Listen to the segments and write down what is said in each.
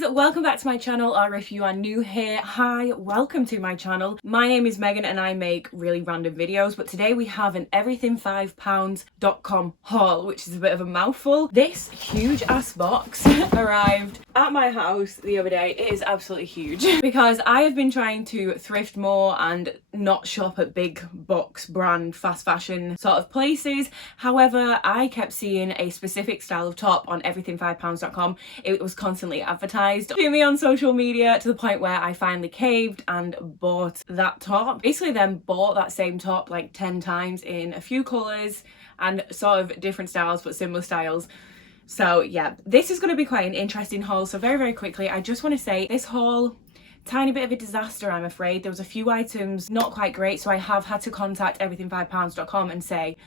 guys, welcome back to my channel, or if you are new here, hi, welcome to my channel. My name is Megan and I make really random videos, but today we have an EVERYTHING5POUNDS.com haul, which is a bit of a mouthful. This huge ass box arrived at my house the other day. It is absolutely huge because I have been trying to thrift more and not shop at big box brand fast fashion sort of places. However, I kept seeing a specific style of top on EVERYTHING5POUNDS.com. It was constantly advertised to me on social media to the point where I finally caved and bought that top. Basically then bought that same top like 10 times in a few colours and sort of different styles but similar styles. So yeah, this is going to be quite an interesting haul. So very quickly, I just want to say this haul, tiny bit of a disaster, I'm afraid. There was a few items not quite great, so I have had to contact EVERYTHING5POUNDS.com and say,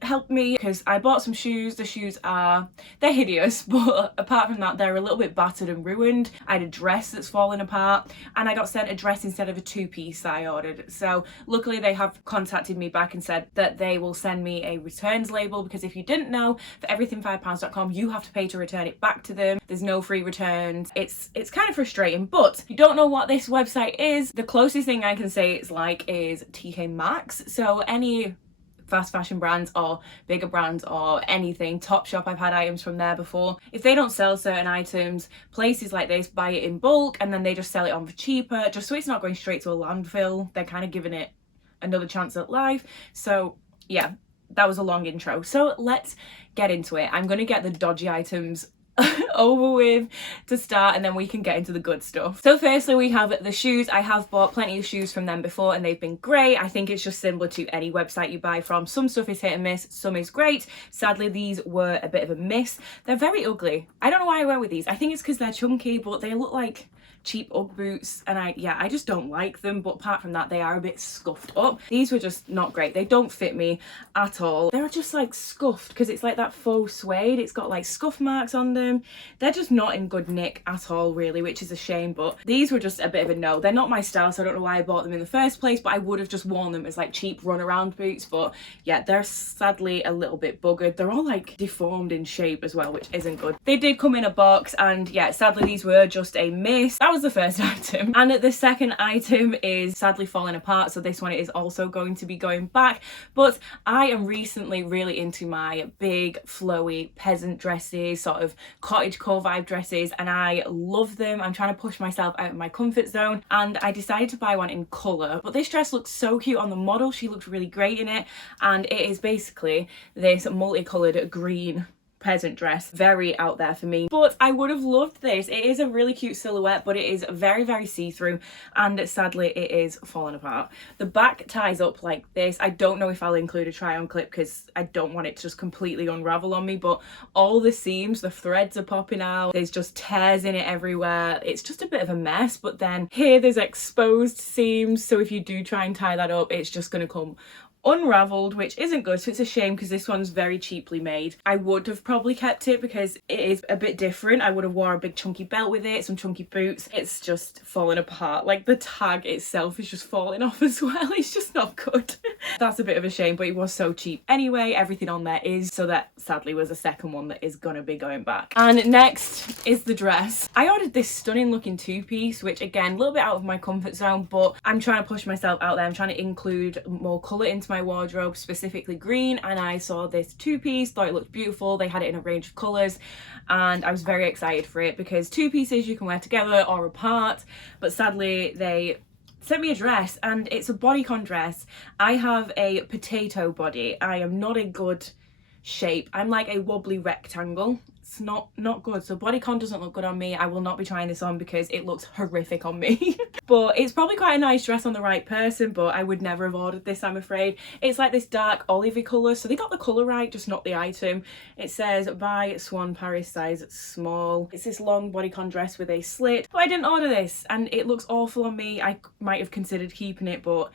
help me, because I bought some shoes. The shoes they're hideous, but apart from that they're a little bit battered and ruined. I had a dress that's fallen apart and I got sent a dress instead of a two-piece that I ordered. So luckily they have contacted me back and said that they will send me a returns label, because if you didn't know, for EVERYTHING5POUNDS.com you have to pay to return it back to them. There's no free returns. It's kind of frustrating. But if you don't know what this website is, the closest thing I can say it's like is TK Maxx. So any fast fashion brands or bigger brands or anything, Topshop, I've had items from there before. If they don't sell certain items, places like this buy it in bulk and then they just sell it on for cheaper, just so it's not going straight to a landfill. They're kind of giving it another chance at life. So yeah, that was a long intro. So let's get into it. I'm going to get the dodgy items over with to start, and then we can get into the good stuff. So firstly we have the shoes. I have bought plenty of shoes from them before and they've been great. I think it's just similar to any website you buy from. Some stuff is hit and miss, some is great. Sadly these were a bit of a miss. They're very ugly. I don't know why I went with these. I think it's because they're chunky, but they look like cheap Ugg boots and I just don't like them. But apart from that, they are a bit scuffed up. These were just not great. They don't fit me at all. They're just like scuffed because it's like that faux suede. It's got like scuff marks on them. They're just not in good nick at all really, which is a shame. But these were just a bit of a no. They're not my style, so I don't know why I bought them in the first place, but I would have just worn them as like cheap run around boots. But yeah, they're sadly a little bit buggered. They're all like deformed in shape as well, which isn't good. They did come in a box and yeah, sadly these were just a miss. That was the first item, and the second item is sadly falling apart, so this one is also going to be going back. But I am recently really into my big flowy peasant dresses, sort of cottagecore vibe dresses, and I love them. I'm trying to push myself out of my comfort zone and I decided to buy one in colour. But this dress looks so cute on the model. She looked really great in it, and it is basically this multicoloured green peasant dress. Very out there for me, but I would have loved this. It is a really cute silhouette, but it is very see-through, and sadly it is falling apart. The back ties up like this. I don't know if I'll include a try-on clip because I don't want it to just completely unravel on me, but all the seams, the threads are popping out. There's just tears in it everywhere. It's just a bit of a mess. But then here there's exposed seams, so if you do try and tie that up, it's just going to come unraveled, which isn't good. So it's a shame because this one's very cheaply made. I would have probably kept it because it is a bit different. I would have wore a big chunky belt with it, some chunky boots. It's just falling apart. Like the tag itself is just falling off as well. It's just not good. That's a bit of a shame, but it was so cheap anyway. Everything on there is, so that sadly was the second one that is gonna be going back. And next is the dress. I ordered this stunning looking two-piece, which again, a little bit out of my comfort zone, but I'm trying to push myself out there. I'm trying to include more colour into my wardrobe, specifically green, and I saw this two-piece, thought it looked beautiful. They had it in a range of colours and I was very excited for it because two pieces you can wear together or apart. But sadly they sent me a dress and it's a bodycon dress. I have a potato body. I am not a good shape. I'm like a wobbly rectangle. It's not good. So bodycon doesn't look good on me. I will not be trying this on because it looks horrific on me. But it's probably quite a nice dress on the right person, but I would never have ordered this, I'm afraid. It's like this dark olivey colour, so they got the colour right, just not the item. It says by Swan Paris, size small. It's this long bodycon dress with a slit, but I didn't order this and it looks awful on me. I might have considered keeping it, but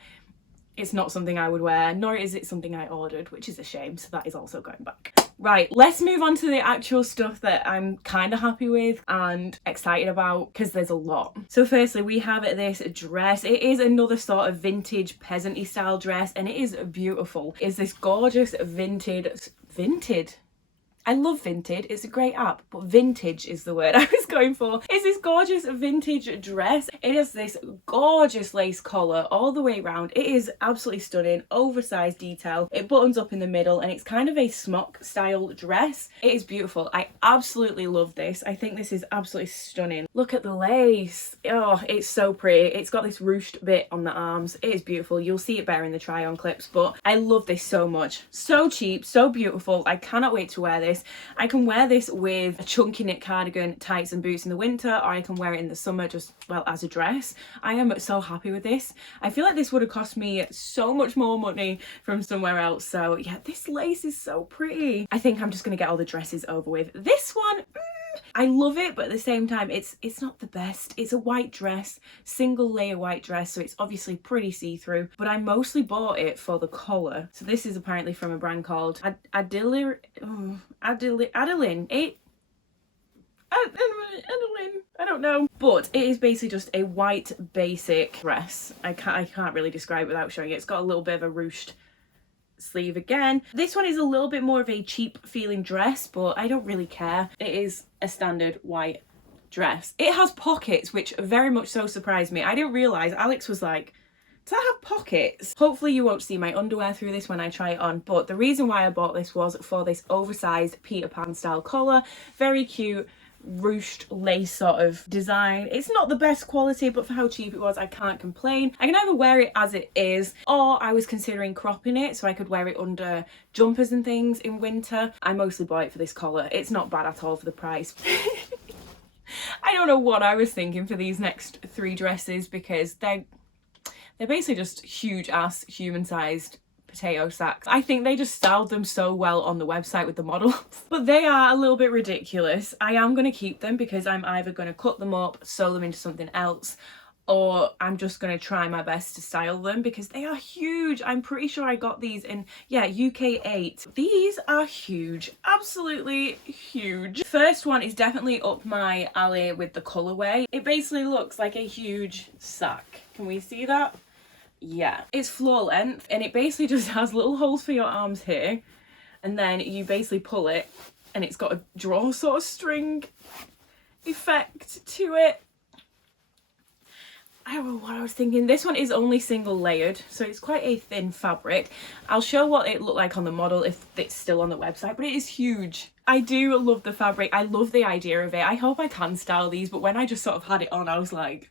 it's not something I would wear, nor is it something I ordered, which is a shame, so that is also going back. Right, let's move on to the actual stuff that I'm kind of happy with and excited about, because there's a lot. So firstly, we have this dress. It is another sort of vintage peasant-y style dress, and it is beautiful. It's this gorgeous vintage I love Vinted, it's a great app, but vintage is the word I was going for. It's this gorgeous vintage dress. It has this gorgeous lace collar all the way around. It is absolutely stunning, oversized detail. It buttons up in the middle and it's kind of a smock style dress. It is beautiful. I absolutely love this. I think this is absolutely stunning. Look at the lace. Oh, it's so pretty. It's got this ruched bit on the arms. It is beautiful. You'll see it better in the try on clips, but I love this so much. So cheap, so beautiful. I cannot wait to wear this. I can wear this with a chunky knit cardigan, tights and boots in the winter, or I can wear it in the summer just, well, as a dress. I am so happy with this. I feel like this would have cost me so much more money from somewhere else. So yeah, this lace is so pretty. I think I'm just going to get all the dresses over with. This one, I love it, but at the same time it's not the best. It's a white dress, single layer white dress, so it's obviously pretty see-through, but I mostly bought it for the collar. So this is apparently from a brand called Adeline. I don't know, but it is basically just a white basic dress. I can't really describe it without showing it. It's got a little bit of a ruched sleeve again. This one is a little bit more of a cheap feeling dress, but I don't really care. It is a standard white dress. It has pockets, which very much so surprised me. I didn't realise. Alex was like, does that have pockets? Hopefully you won't see my underwear through this when I try it on, but the reason why I bought this was for this oversized Peter Pan style collar. Very cute, ruched lace sort of design. It's not the best quality, but for how cheap it was, I can't complain. I can either wear it as it is, or I was considering cropping it so I could wear it under jumpers and things in winter. I mostly bought it for this collar. It's not bad at all for the price. I don't know what I was thinking for these next 3 dresses, because they're basically just huge ass human sized potato sacks. I think they just styled them so well on the website with the models, but they are a little bit ridiculous. I am going to keep them because I'm either going to cut them up, sew them into something else, or I'm just going to try my best to style them because they are huge. I'm pretty sure I got these in, yeah, UK 8. These are huge, absolutely huge. First one is definitely up my alley with the colourway. It basically looks like a huge sack. Can we see that? Yeah, it's floor length and it basically just has little holes for your arms here, and then you basically pull it and it's got a draw sort of string effect to it. I don't know what I was thinking. This one is only single layered, so it's quite a thin fabric. I'll show what it looked like on the model if it's still on the website, but it is huge. I do love the fabric. I love the idea of it. I hope I can style these, but when I just sort of had it on, I was like,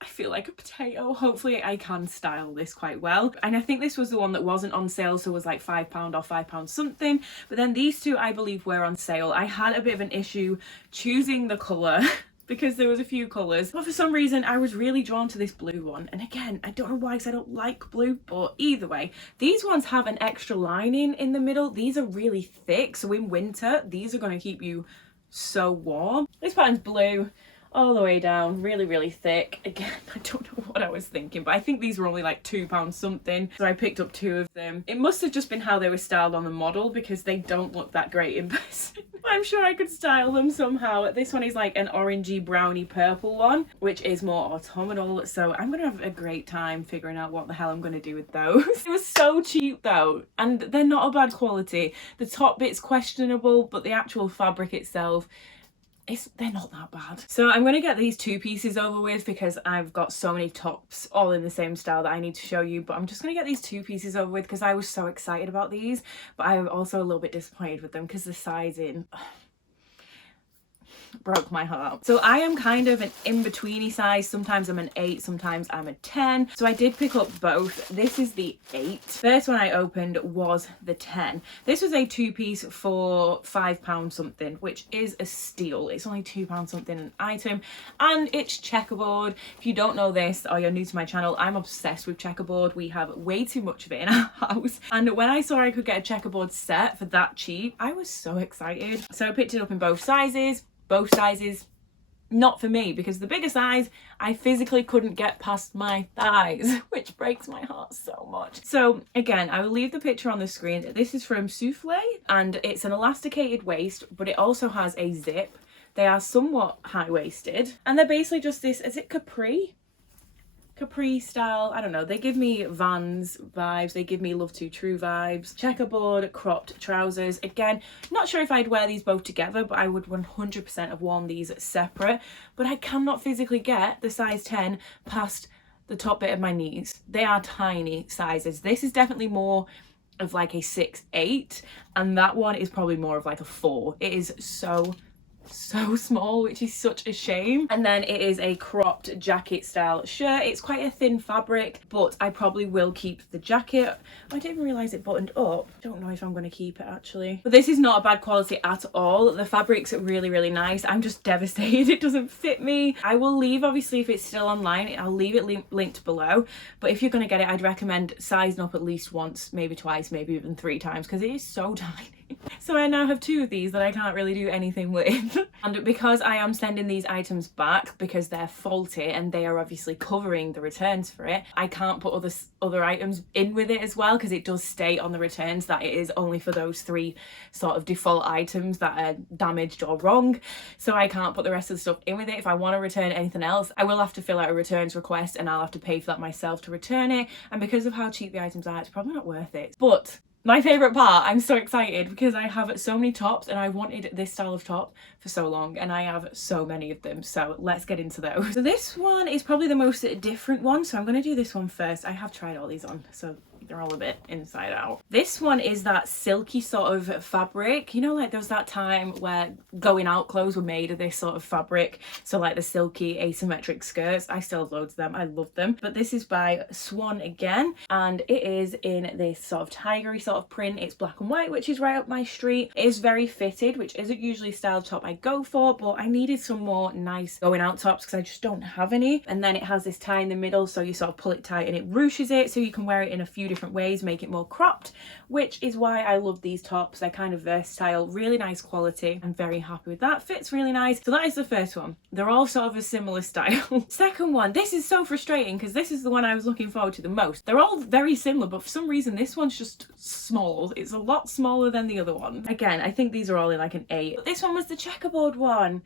I feel like a potato. Hopefully I can style this quite well. And I think this was the one that wasn't on sale, so it was like £5 or £5 something. But then these two I believe were on sale. I had a bit of an issue choosing the colour because there was a few colours, but for some reason I was really drawn to this blue one. And again, I don't know why, because I don't like blue, but either way, these ones have an extra lining in the middle. These are really thick, so in winter these are going to keep you so warm. This pattern's blue all the way down, really thick. Again, I don't know what I was thinking, but I think these were only like £2 something, so I picked up 2 of them. It must have just been how they were styled on the model because they don't look that great in person. I'm sure I could style them somehow. This one is like an orangey browny purple one, which is more autumnal, so I'm gonna have a great time figuring out what the hell I'm gonna do with those. It was so cheap though, and they're not a bad quality. The top bit's questionable, but the actual fabric itself, they're not that bad. So I'm going to get these 2 pieces over with because I've got so many tops all in the same style that I need to show you, but I'm just going to get these 2 pieces over with because I was so excited about these, but I'm also a little bit disappointed with them because the sizing broke my heart. So I am kind of an in-betweeny size. Sometimes I'm an 8, sometimes I'm a 10. So I did pick up both. This is the 8. First one I opened was the 10. This was a 2-piece for £5 something, which is a steal. It's only £2 something an item, and it's Checkerboard. If you don't know this or you're new to my channel, I'm obsessed with Checkerboard. We have way too much of it in our house, and when I saw I could get a Checkerboard set for that cheap, I was so excited. So I picked it up in both sizes. Both sizes not for me, because the bigger size I physically couldn't get past my thighs, which breaks my heart so much. So again, I will leave the picture on the screen. This is from Souffle and it's an elasticated waist, but it also has a zip. They are somewhat high-waisted and they're basically just this, is it capri? capri style. I don't know, they give me Vans vibes, they give me Love Too True vibes. Checkerboard cropped trousers. Again, not sure if I'd wear these both together, but I would 100% have worn these separate. But I cannot physically get the size 10 past the top bit of my knees. They are tiny sizes. This is definitely more of like a 6'8", and that one is probably more of like a 4. It is so small, which is such a shame. And then it is a cropped jacket style shirt. It's quite a thin fabric, but I probably will keep the jacket. I didn't even realize it buttoned up. Don't know if I'm going to keep it actually, but this is not a bad quality at all. The fabric's really nice. I'm just devastated it doesn't fit me. I will leave, obviously, if it's still online, I'll leave it linked below, but if you're going to get it, I'd recommend sizing up at least once, maybe twice, maybe even 3 times, because it is so tiny. So I now have 2 of these that I can't really do anything with. And because I am sending these items back because they're faulty and they are obviously covering the returns for it, I can't put other items in with it as well, because it does state on the returns that it is only for those 3 sort of default items that are damaged or wrong. So I can't put the rest of the stuff in with it. If I want to return anything else, I will have to fill out a returns request and I'll have to pay for that myself to return it. And because of how cheap the items are, it's probably not worth it. But my favourite part, I'm so excited because I have so many tops and I wanted this style of top for so long and I have so many of them, so let's get into those. So this one is probably the most different one, so I'm going to do this one first. I have tried all these on, so they're all a bit inside out. This one is that silky sort of fabric, you know, like there was that time where going out clothes were made of this sort of fabric, so like the silky asymmetric skirts. I still have loads of them, I love them. But this is by Swan again, and it is in this sort of tigery sort of print. It's black and white, which is right up my street. It is very fitted, which isn't usually style top I go for, but I needed some more nice going out tops because I just don't have any. And then it has this tie in the middle, so you sort of pull it tight and it ruches it, so you can wear it in a few different ways, make it more cropped, which is why I love these tops. They're kind of versatile, really nice quality. I'm very happy with that. Fits really nice. So that is the first one. They're all sort of a similar style. Second one, this is so frustrating because this is the one I was looking forward to the most. They're all very similar, but for some reason this one's just small. It's a lot smaller than the other one. Again, I think these are all in like an 8. But this one was the checkerboard one,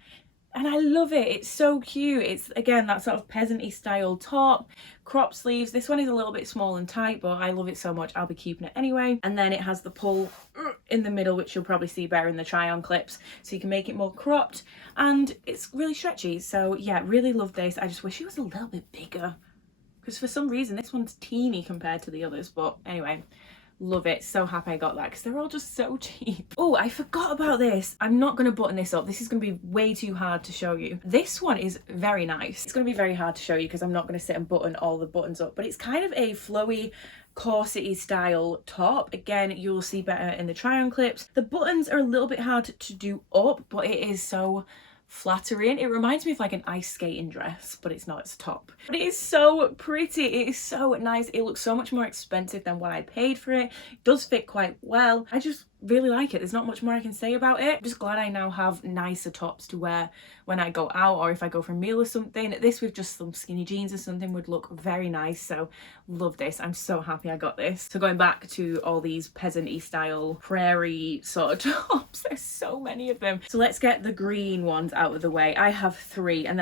and I love it. It's so cute. It's again that sort of peasant-y style top, crop sleeves. This one is a little bit small and tight, but I love it so much I'll be keeping it anyway. And then it has the pull in the middle, which you'll probably see better in the try on clips, so you can make it more cropped, and it's really stretchy. So yeah, really love this. I just wish it was a little bit bigger because for some reason this one's teeny compared to the others, but anyway, love it. So happy I got that because they're all just so cheap. Oh, I forgot about this. I'm not going to button this up. This is going to be way too hard to show you. This one is very nice. It's going to be very hard to show you because I'm not going to sit and button all the buttons up, but it's kind of a flowy corsety style top. Again, you'll see better in the try on clips. The buttons are a little bit hard to do up, but it is so flattering. It reminds me of like an ice skating dress, but it's not, it's a top. But it is so pretty. It is so nice. It looks so much more expensive than what I paid for it. It does fit quite well. I just really like it. There's not much more I can say about it. I'm just glad I now have nicer tops to wear when I go out or if I go for a meal or something. This with just some skinny jeans or something would look very nice. So love this. I'm so happy I got this. So going back to all these peasant-y style prairie sort of tops, there's so many of them. So let's get the green ones out of the way. I have 3 and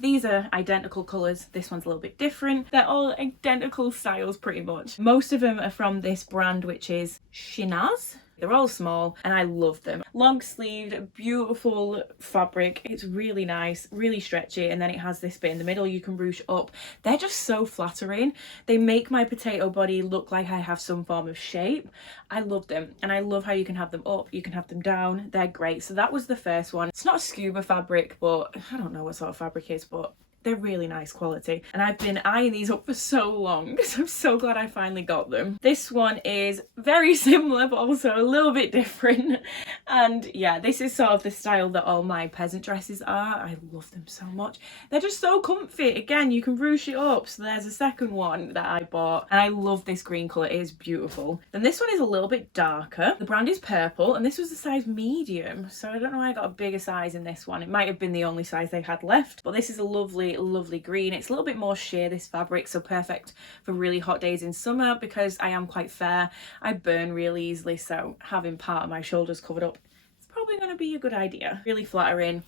these are identical colours. This one's a little bit different. They're all identical styles pretty much. Most of them are from this brand, which is Shinaz. They're all small and I love them. Long sleeved, beautiful fabric. It's really nice, really stretchy, and then it has this bit in the middle you can ruche up. They're just so flattering. They make my potato body look like I have some form of shape. I love them, and I love how you can have them up, you can have them down. They're great. So that was the first one. It's not a scuba fabric, but I don't know what sort of fabric it is, but they're really nice quality, and I've been eyeing these up for so long, so I'm so glad I finally got them. This one is very similar but also a little bit different, and yeah, this is sort of the style that all my peasant dresses are. I love them so much. They're just so comfy. Again, you can ruche it up. So there's a second one that I bought, and I love this green colour. It is beautiful. Then this one is a little bit darker. The brand is Purple, and this was a size medium, so I don't know why I got a bigger size in this one. It might have been the only size they had left, but this is a lovely green. It's a little bit more sheer, this fabric, so perfect for really hot days in summer because I am quite fair. I burn really easily, so having part of my shoulders covered up is probably going to be a good idea. Really flattering.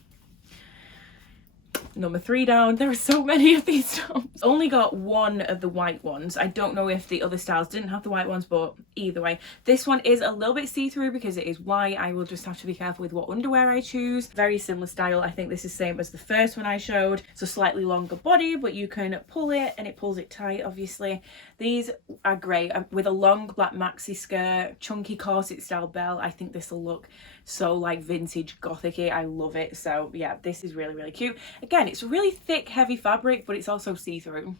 number 3 down. There are so many of these tops. Only got one of the white ones. I don't know if the other styles didn't have the white ones, but either way, this one is a little bit see-through because it is white. I will just have to be careful with what underwear I choose. Very similar style. I think this is same as the first one I showed. It's a slightly longer body, but you can pull it and it pulls it tight, obviously. These are great with a long black maxi skirt, chunky corset style belt. I think this will look so like vintage gothic-y. I love it. So yeah, this is really, really cute. Again, it's really thick, heavy fabric, but it's also see-through.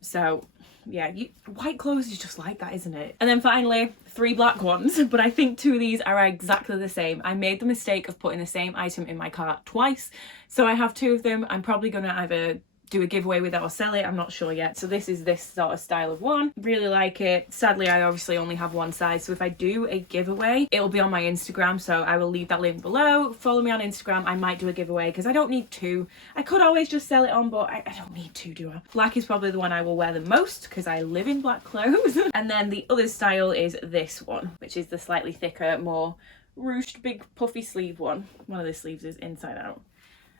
So yeah, white clothes is just like that, isn't it? And then finally, 3 black ones, but I think 2 of these are exactly the same. I made the mistake of putting the same item in my cart twice, so I have 2 of them. I'm probably gonna either do a giveaway with it or sell it, I'm not sure yet. So this is this sort of style of one. Really like it. Sadly, I obviously only have one size, so if I do a giveaway, it'll be on my Instagram, so I will leave that link below. Follow me on Instagram. I might do a giveaway because I don't need 2. I could always just sell it on, but I don't need 2, do I? Black is probably the one I will wear the most because I live in black clothes. And then the other style is this one, which is the slightly thicker, more ruched, big puffy sleeve one. One of the sleeves is inside out,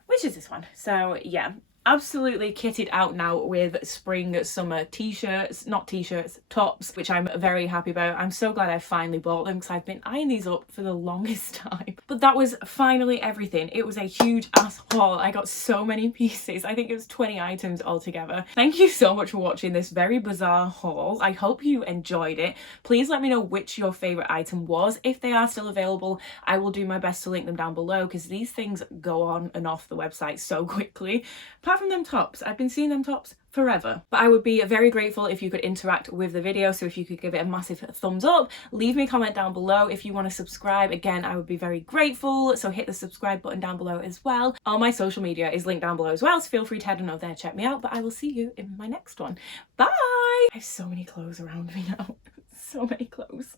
which is this one. So yeah, absolutely kitted out now with spring summer t-shirts, not t-shirts, tops, which I'm very happy about. I'm so glad I finally bought them because I've been eyeing these up for the longest time. But that was finally everything. It was a huge ass haul. I got so many pieces. I think it was 20 items altogether. Thank you so much for watching this very bizarre haul. I hope you enjoyed it. Please let me know which your favorite item was. If they are still available, I will do my best to link them down below because these things go on and off the website so quickly. Apart from them tops, I've been seeing them tops forever. But I would be very grateful if you could interact with the video. So if you could give it a massive thumbs up, leave me a comment down below. If you want to subscribe, again, I would be very grateful. So hit the subscribe button down below as well. All my social media is linked down below as well, so feel free to head on over there, check me out. But I will see you in my next one. Bye! I have so many clothes around me now. So many clothes.